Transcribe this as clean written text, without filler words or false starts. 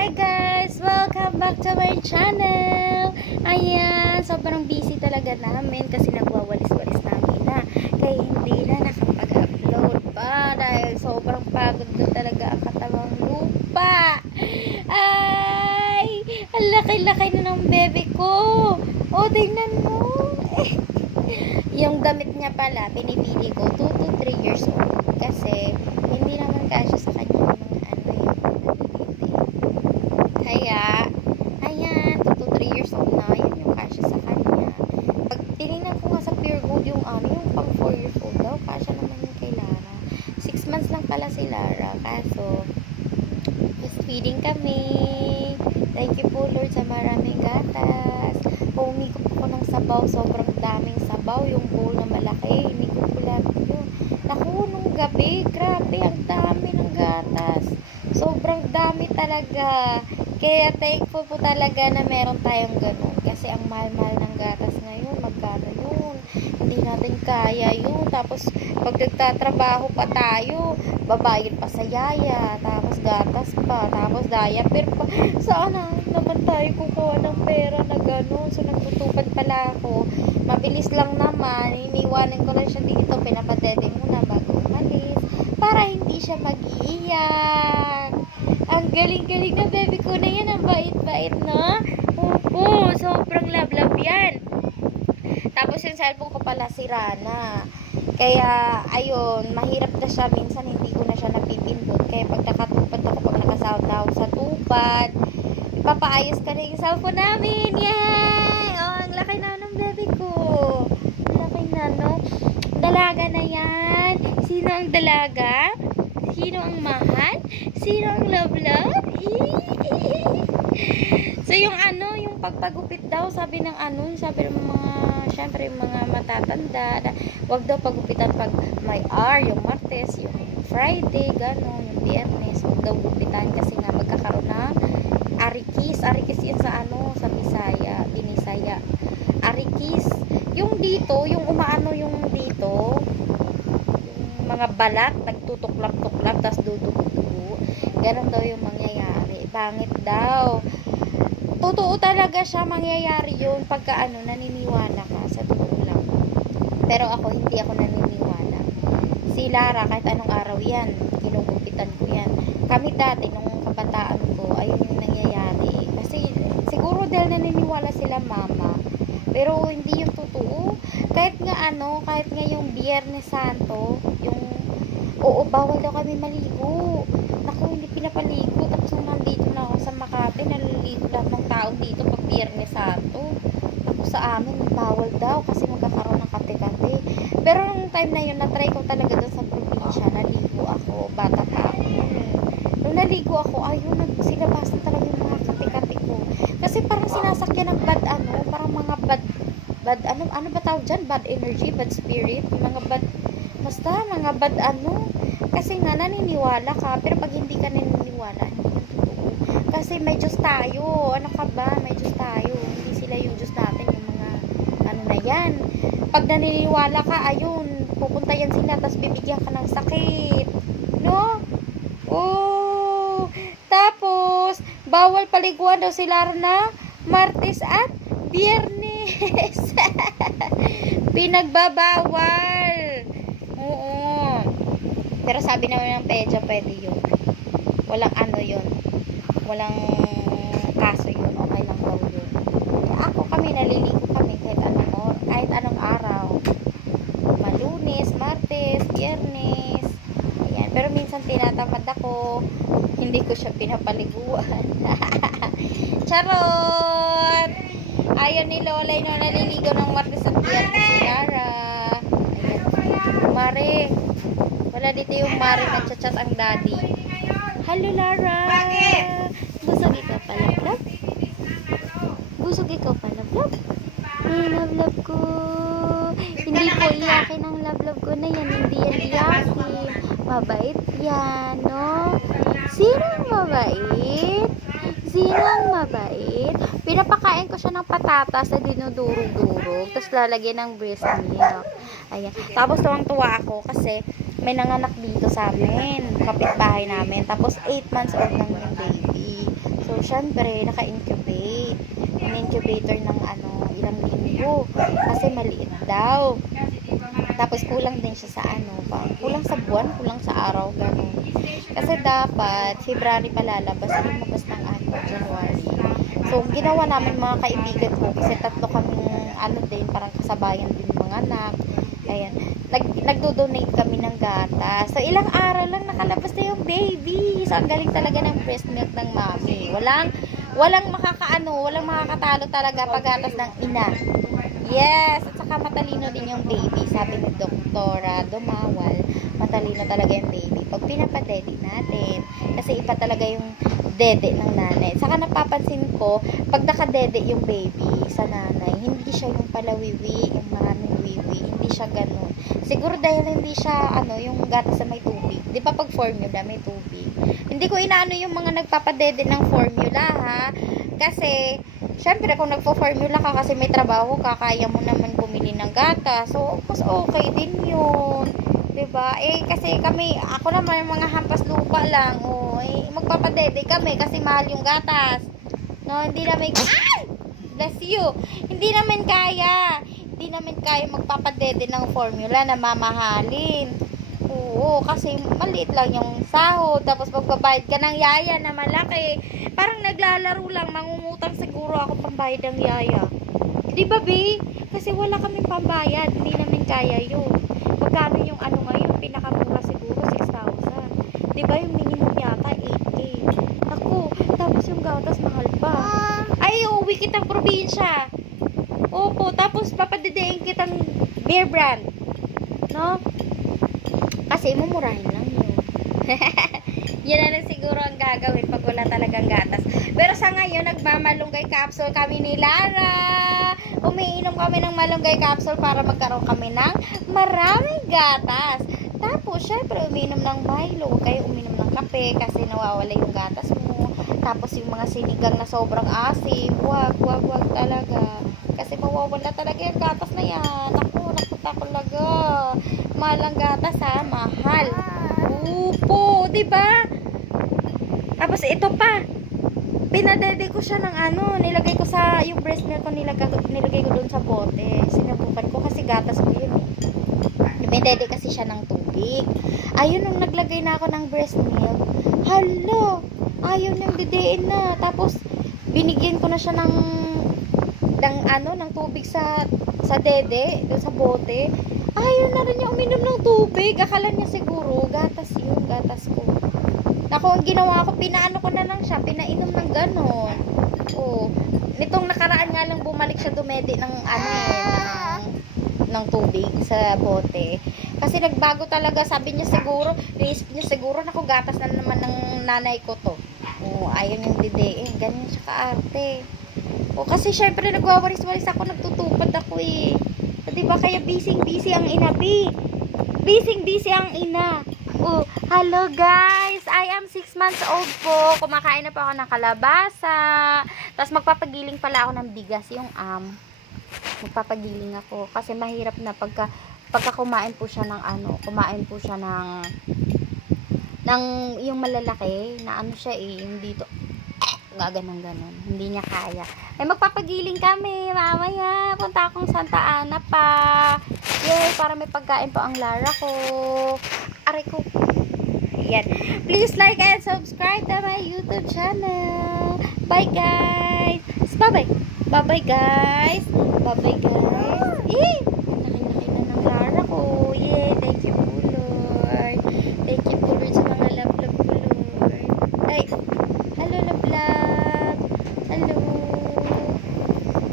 Hi guys! Welcome back to my channel! Ayan, sobrang busy talaga namin kasi nagwawalis-walis namin na. Kaya hindi na nakapag-upload pa dahil sobrang pagod na talaga ang katawang lupa. Ay! Ang laki-laki na ng bebe ko! O, tingnan mo! Yung damit niya pala, pinipili ko 2 to 3 years old kasi hindi naman kasya sa kanya kaya, ayan, 2 to 3 years old na, yan yung kasya sa kanya. Pag tinignan ko nga sa Pure Gold yung yung pang 4 years old daw, kasya naman yung kay Lara. 6 months lang pala si Lara, kaso, feeding kami. Thank you po Lord sa maraming gatas. Humigop ko ng sabaw, sobrang daming sabaw, yung bowl na malaki, humigop ko lahat yun. Naku, nung gabi, grabe, ang dami ng gatas. Sobrang dami talaga. Kaya thankful po talaga na meron tayong ganun. Kasi ang mahal-mahal ng gatas ngayon, magkano yun? Hindi natin kaya yun. Tapos, pag nagtatrabaho pa tayo, babayad pa sa yaya, tapos gatas pa, tapos diaper pa. Saan naman tayo kukuha ng pera na ganun? So, nagtutupad pala ako. Mabilis lang naman. Iniwanan ko lang siya dito. Pinapadede muna bago umalis. Para hindi siya mag-iiyak. Ang galing-galing na baby ko na yan. Ang bait-bait na. Opo, sobrang love-love yan. Tapos yung cellphone ko pala sira na. Kaya, ayun, mahirap na siya. Minsan hindi ko na siya napipindot. Kaya pag nakatupad ako, pag nakasound ako sa tupad, ipapaayos ka na yung cellphone namin. Yay! Oh, ang laki na ng baby ko. Ang laki na, no? Dalaga na yan. Sino ang dalaga? Sino ang mahal? Sino ang love-love? So, yung yung pagpagupit daw, sabi ng sabi ng mga, syempre, yung mga matatanda, na wag daw pagupitan pag may R, yung Martes, yung Friday, gano'n, yung Biyernes, wag daw gupitan kasi nga magkakaroon na arikis. Arikis yun sa sa Bisaya, Binisaya. Arikis. Yung dito, yung yung dito, mga balat, nagtutuklap-tuklap, tas dudugo-dugo. Ganon daw yung mangyayari. Bangit daw. Totoo talaga siya, mangyayari yun pagka naniniwala ka sa totoo lang. Pero ako, hindi ako naniniwala. Si Lara, kahit anong araw yan, kinugupitan ko yan. Kami dati, nung kabataan ko, ayun yung nangyayari. Kasi, siguro dahil naniniwala sila mama. Pero, hindi yung totoo. Kahit nga yung Biyernes Santo, bawal daw kami maligo. Naku, hindi pinapaligo. Tapos nung nandito na ako sa Makati, naliligo lahat ng tao dito pag Biyernes Santo. Tapos sa amin, bawal daw kasi magkakaroon ng kate-kate. Pero nung time na yun, natry ko talaga doon sa probinsya. Naligo ako, bata pa ako. Nung naligo ako, ayun, silabasan talaga yung mga kate-kate ko. Kasi parang sinasakyan ng parang mga bad, ano ba tawag dyan? Bad energy, bad spirit, mga bad, basta mga bad kasi nga naniniwala ka, pero pag hindi ka naniniwala, hindi yung totoo. Kasi may Diyos tayo, ano ka ba? May Diyos tayo, hindi sila yung Diyos natin, yung mga na yan. Pag naniniwala ka, ayun, pupunta yan sila, tapos bibigyan ka ng sakit, no? Oh, tapos bawal paliguan daw sila na Martes at Biyernes. Pinagbabawal. Oo. Pero sabi naman ng pedya, pwede yun. Walang yun. Walang kaso yun. Okay lang daw yun. Kami naliligo kami kahit anong araw. Lunes, Martes, Biyernes. Ayan. Pero minsan tinatamad ako. Hindi ko siya pinapaliguan. Charot! Ayaw ni Lola yung naliligo ng Martes at Biyernes si Lara. Ayan. Mare. Wala dito yung Mare na chat ang daddy. Hello Lara! Busog ikaw pala, vlog? Busog ikaw pala, vlog? Love ko. Hindi ko iyakin ang love ko na yan. Hindi yan iyakin. Mabait yan, no? Sinong mabait? Sinong mabait? Pinapakain ko siya ng patatas na dinudurog-durog. Tapos lalagyan ng breast milk. Ayan. Tapos tuwang-tuwa ako kasi may nanganak dito sa amin. Kapitbahay namin. Tapos 8 months old lang yung baby. So, syempre, naka-incubate. Yung incubator ng ilang linggo. Kasi maliit daw. Tapos kulang din siya sa kulang sa buwan, kulang sa araw, gano'n. Kasi dapat, February palalabas, lumabas ng January. So, ginawa namin mga kaibigan ko, kasi tatlo kaming, din, parang kasabayan din mga anak. Ayan. Nagdo-donate kami ng gatas. So, ilang araw lang nakalabas na yung baby. So, ang galing talaga ng breast milk ng mami. Walang makakatalo talaga paggatas ng ina. Yes, at saka matalino din yung baby. Sabi ni Doktora Dumawal, matalino talaga yung baby pag pinapadede natin. Kasi iba talaga yung dede ng nanay. Saka napapansin ko, pag nakadede yung baby sa nanay, hindi siya yung palawiwi, yung maraming wiwi, hindi siya ganun. Siguro dahil hindi siya, yung gatas sa may tubig. Di ba pag formula, may tubig. Hindi ko inaano yung mga nagpapadede ng formula, ha? Kasi, syempre, kung nagpo-formula ka kasi may trabaho ka, kaya mo naman bumili ng gatas. So, mas okay din yun. Diba? Kasi ako naman mga hampas lupa lang. Magpapadede kami kasi mahal yung gatas. No, hindi namin, bless you. Hindi namin kaya magpapadede ng formula na mamahalin. Oo, kasi maliit lang yung sahod. Tapos magbabayad ka ng yaya na malaki. Parang naglalaro lang, mangungutang siguro ako pambayad ng yaya. Di ba, be? Kasi wala kaming pambayad. Hindi namin kaya yun. Magkano yung ngayon? Pinakamura siguro 6,000. Di ba yung minimum yata 8K? Ako, tapos yung gatas mahal pa. Ay, uwi kitang probinsya. Opo, tapos papadedein kitang beer brand. No? Kasi mumurahin lang yun. Yan na lang siguro ang gagawin pag wala talagang gatas. Pero sa ngayon, nagmamalunggay capsule kami ni Lara. Umiinom kami ng malunggay capsule para magkaroon kami ng maraming gatas. Tapos, syempre, umiinom ng Milo. Huwag kayo uminom ng kape kasi nawawala yung gatas mo. Tapos, yung mga sinigang na sobrang asim, wag talaga. Kasi mawawala talaga yung gatas na yan. Naku talaga. Mahal ang gatas, ha? Mahal. Upo, diba? Tapos, ito pa. Pinadede ko siya ng nilagay ko sa, yung breast milk ko, nilagay ko doon sa bote. Sinabukan ko kasi gatas ko yun. Pinadede kasi siya ng tubig. Ayun, nung naglagay na ako ng breast milk, hala, ayaw niyang didein na. Tapos, binigyan ko na siya ng tubig sa dede, doon sa bote. Ayaw na rin niya uminom ng tubig. Akala niya siguro, gatas ko. Naku, ang ginawa ko, pinaano ko na lang siya, pinainom ng ganon. Nitong nakaraan nga lang bumalik siya dumede ng tubig sa bote. Kasi nagbago talaga, sabi niya siguro, naisip niya siguro, naku, gatas na naman ng nanay ko to. Ayaw niyang didein, ganyan siya kaarte. Kasi syempre nagwawaris-waris ako, nagtutupad ako diba kaya busy ang ina, busy ang ina. Hello guys, I am 6 months old po. Kumakain na po ako ng kalabasa. Tapos magpapagiling pala ako ng bigas, yung magpapagiling ako kasi mahirap na pagka kumain po siya ng yung malalaki na siya yung dito ganon, hindi niya kaya. Magpapagiling kami mamaya, punta akong Santa Ana pa. Yay, para may pagkain po ang Lara ko. Aray ko. Yan. Please like and subscribe to my YouTube channel. Bye guys. Bye guys.